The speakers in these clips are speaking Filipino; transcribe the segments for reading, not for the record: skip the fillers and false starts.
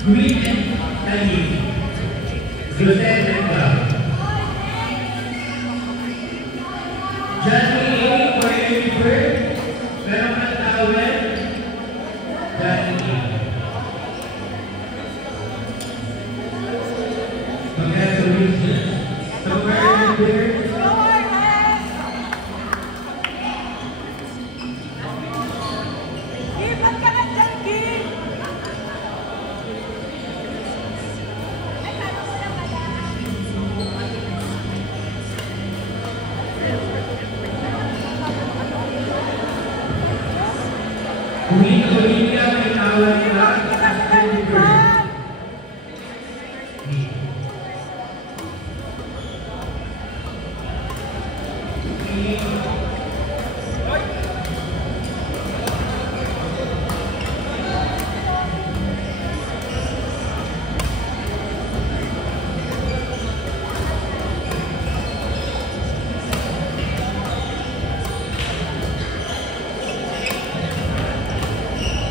Green and Naive. Jose and Brown. Johnny A. for Amy Bird. Meron ng towel. Johnny A. Congratulations. So Meron Bird. Queen Olivia may tawag nila sa Amy Bird.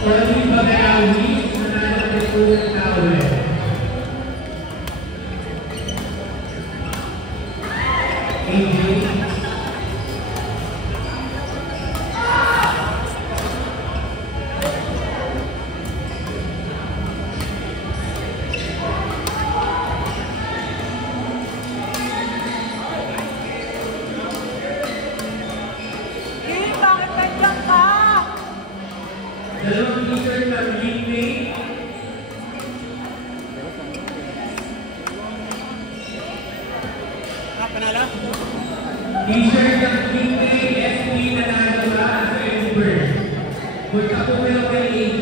Only Bagayawis nanalo ng unang towel. AJ. Dalawang t-shirt ng Green Bay. Panalo? T-shirt ng Green Bay, SP nanalo sa Amy Bird. Punta po kayo kay AJ.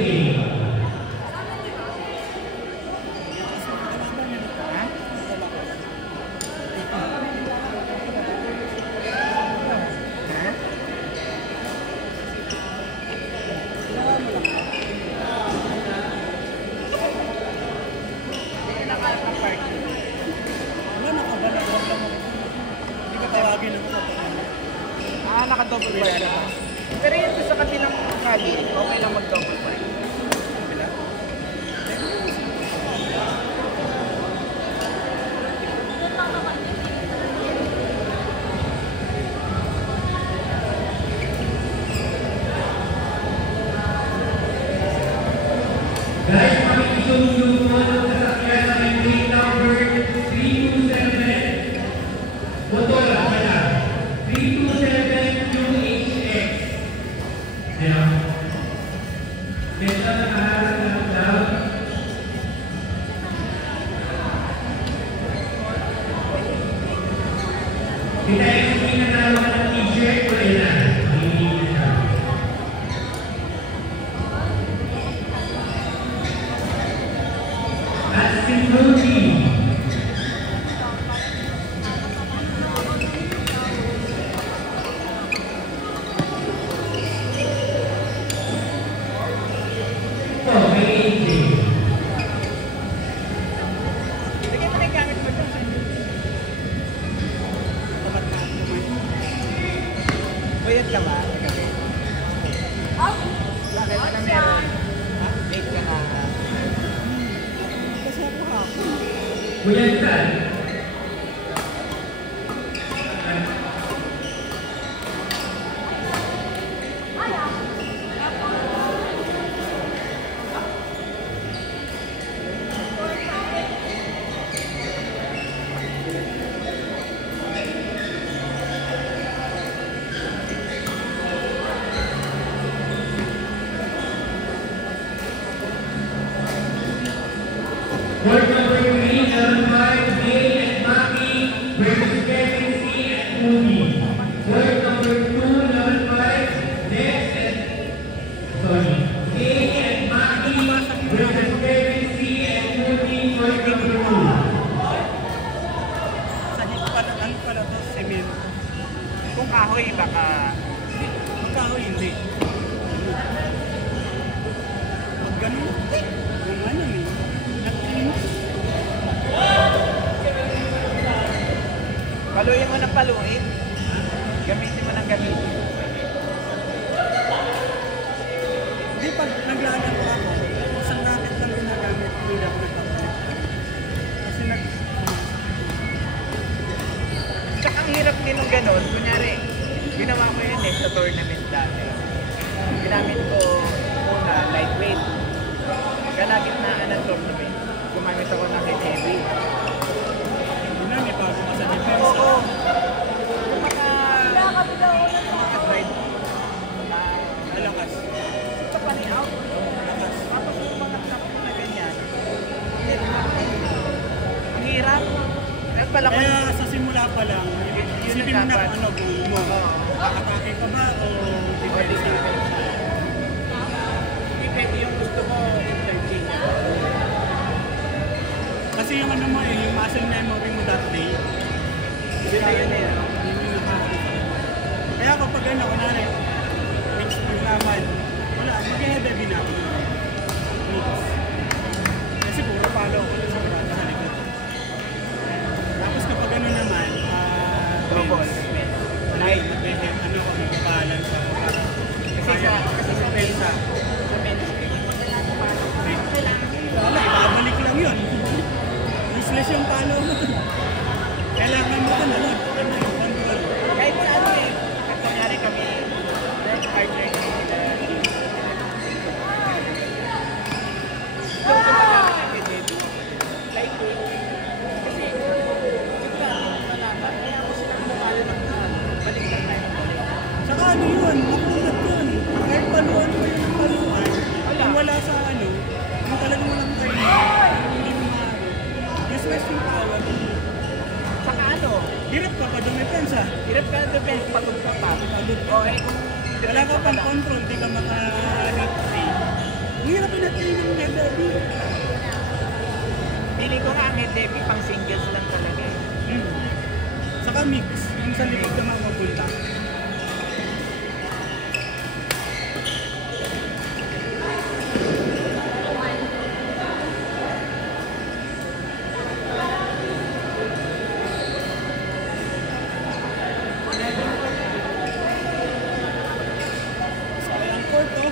Naka-double park na. Pero yun sa kabilang kali, okay lang mag-double park. Kabila? Guys, makikisundo po ng sasakyan ng plate number 327. Motora, pala. 327 QHX. Ayan. Kesa nakaharap ng daw. Kita SP na talo ka ng t-shirt ko rin na. Hindi na siya. At si Rudy. Bayad ka ba? Bakit? Ano meron? Late ka na. Kasi ako hapon. Bayad ka? Court number 3, Aaron Mike, Dale and Maki versus Kevin C. and Moody. Court number 2, Aaron Mike, Dex and Dale and Maki versus Kevin C. and Moody. Court number 2. Sa hip pala, ano pala ito? Cement. Kung kahoy, baka... Kung kahoy, hindi. Pag ganun, kung ano eh. Paluin mo ng paluin. Gamitin mo ng gamitin. Hindi, pag naglalaro ako, isang racket lang ginagamit. nun, kunyari, ginawa ko yun sa tournament dati. Ginamit ko muna lightweight. Kalagitnaan ng tournament, gumamit ako ng heavy. May bago ka sa defense. Oo. Mga drive. Malakas. Ito pa rin out. Tapos yung mga trap na ganyan. Ang hirap. Kaya sa simula pa lang, isipin mo na ano, goal mo. Kakatake ka ba o defense? Depende yung gusto mo interchange. Kasi yung ano mo yung muscle memory mo that day. Yun na yun eh. Kaya kapag ano, kunwari, next week naman, wala, mag-heavy na ako. Kasi puro palo ako sa brata sa likod. Tapos kapag ano naman, Double. light, ano ako, nag-balance ako para Kasi sa pensa. Sa men's Wala, ibabalik lang yun. Useless yung palo mo. Kailangan mo ano yung control. kahit sa ano eh. Kahit kunyari kami, work partner ni sila. So, kung kailangan natin dito, lightweight. Kasi, bigla, malata. Kaya ako silang lumalanap na balik lang tayo ng balik. Saka ano yun, makulat yun. Kahit paluan mo yun ng paluan, kung wala sa ano, kung talagang walang training, hindi mo maaari. Useless yung power. Saka ano, Hirap ka pa dumepensa. hirap ka na defense, pagod ka pa. O eh, kung Wala ka pang control, di ka maka-hit train. Ang hirap na train ng heavy. Pili ko nga ang heavy pang singles lang talaga eh. Saka mix, yung sa likod naman mapunta. Sayang court, oh.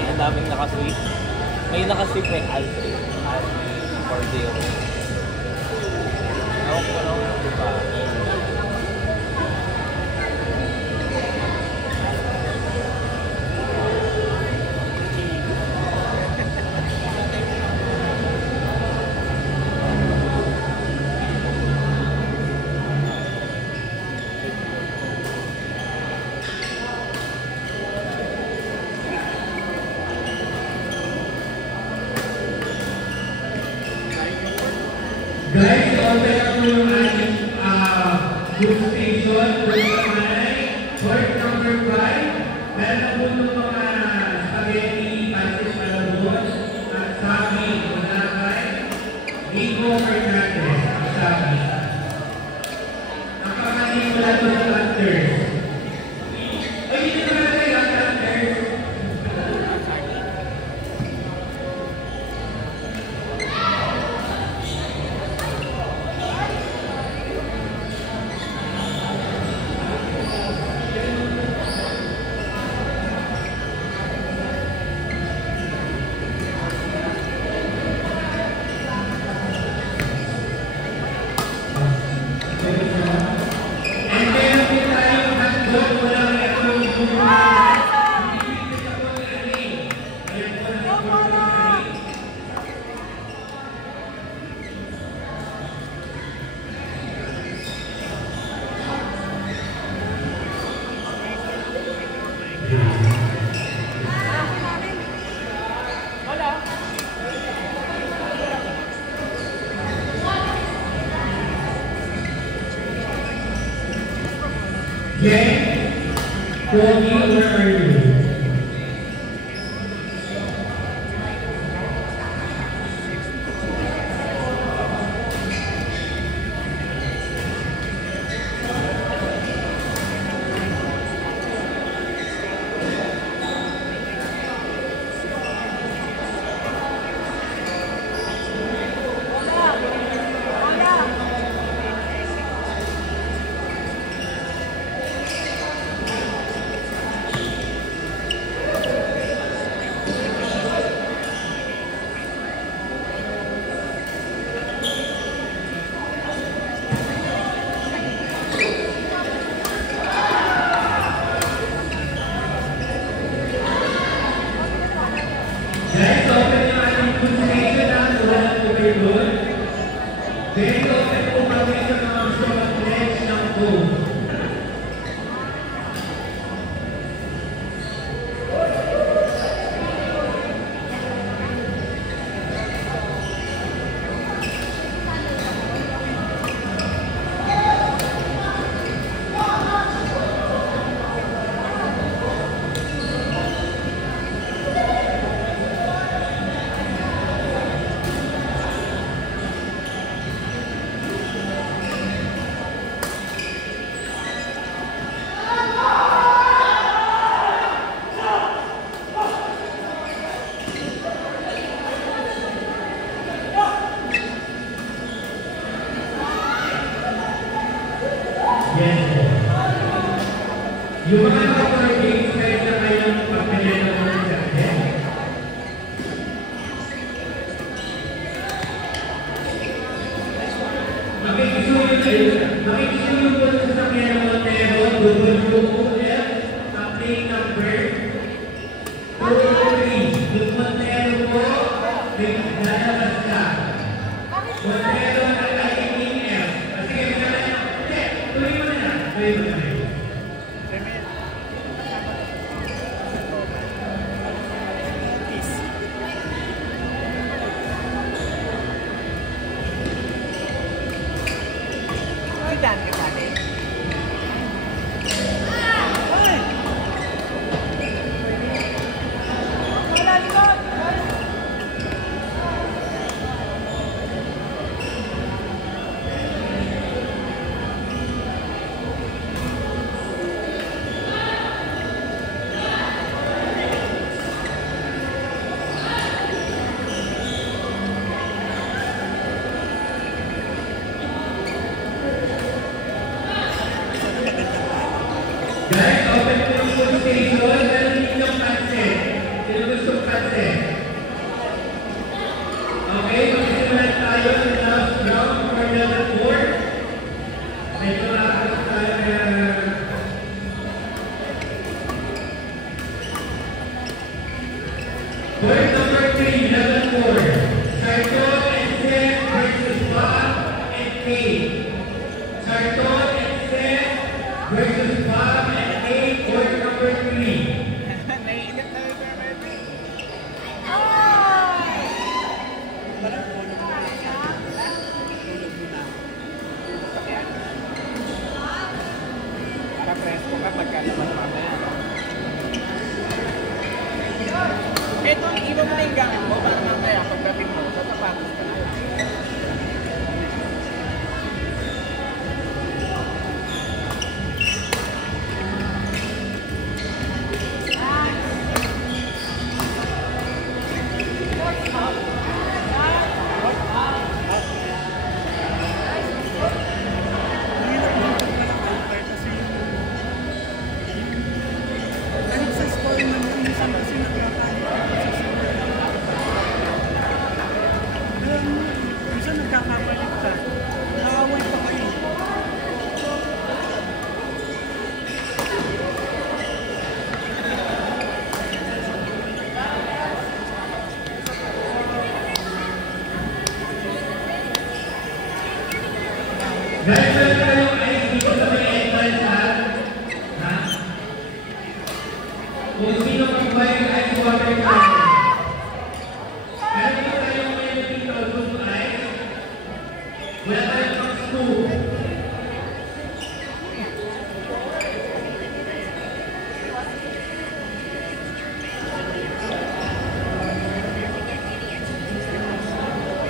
Ang daming nakasweet. May nakasweet may Alfred. Alfred Cordero. Ewan ko lang, diba? Guys, open up po yung ating food station, food kamay, court number 5. Meron na po itong mga spaghetti, pancit palabon, at sabi, manakay, Rico Fernandez, sabi. Napakanin mo lang ng planters. Ay, dito naman tayo ang planters. Jen, Kogi, where are you? Guys, open yung ating conversation na walang overload. Very open po kami sa mga gusto mag-pledge ng food. Yung mga nakapag-games kayo na kayong pagkaya na mga dahil. Makikisuyo po sa sakyan ng Montero, WWF, update number 403. Yung Montero po, may lalabas ka. Montero at ITF. Sige, tuloy mo na. Tuloy mo na. Dan ka natin. Guys, open po yung food station. Meron ninyong pansin. Sino gustong pansin? Okay, magsimulan tayo sa last round for level 4. Medyo nakakot tayo kaya... Word number 3, level 4. Sarton and Seth versus Bob and Kate. Sarton and Seth versus Bob and Kate, word number 3. Naiinit na ito, baby. Parang tulog mo na. Tulog mo na. Kapresko ka pagkalabas mamaya. Ito, iba mo na yung gamit mo para mamaya pagdating mo, tatapagos ka na lang. Kahit sa score man, minsan kasi nakakalimutan sa score. Guys, meron kayong ice dito sa may entrance, ha? Ha? Kung sino magbuhay yung ice water ka. Meron dito tayong ngayon dito, gusto ice. Wala tayong pang-scoop.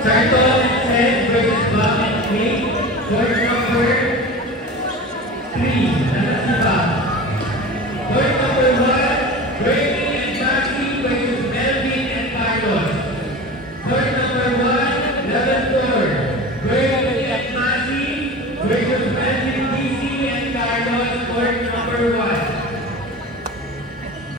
Charlton and Seth versus Bob and Queen. Court number 3. Nasa si Bob. Court number 1. Bernie and Maxie versus Melvin and Carlos. Court number 1. Level 4. Bernie and Maxie versus Melvin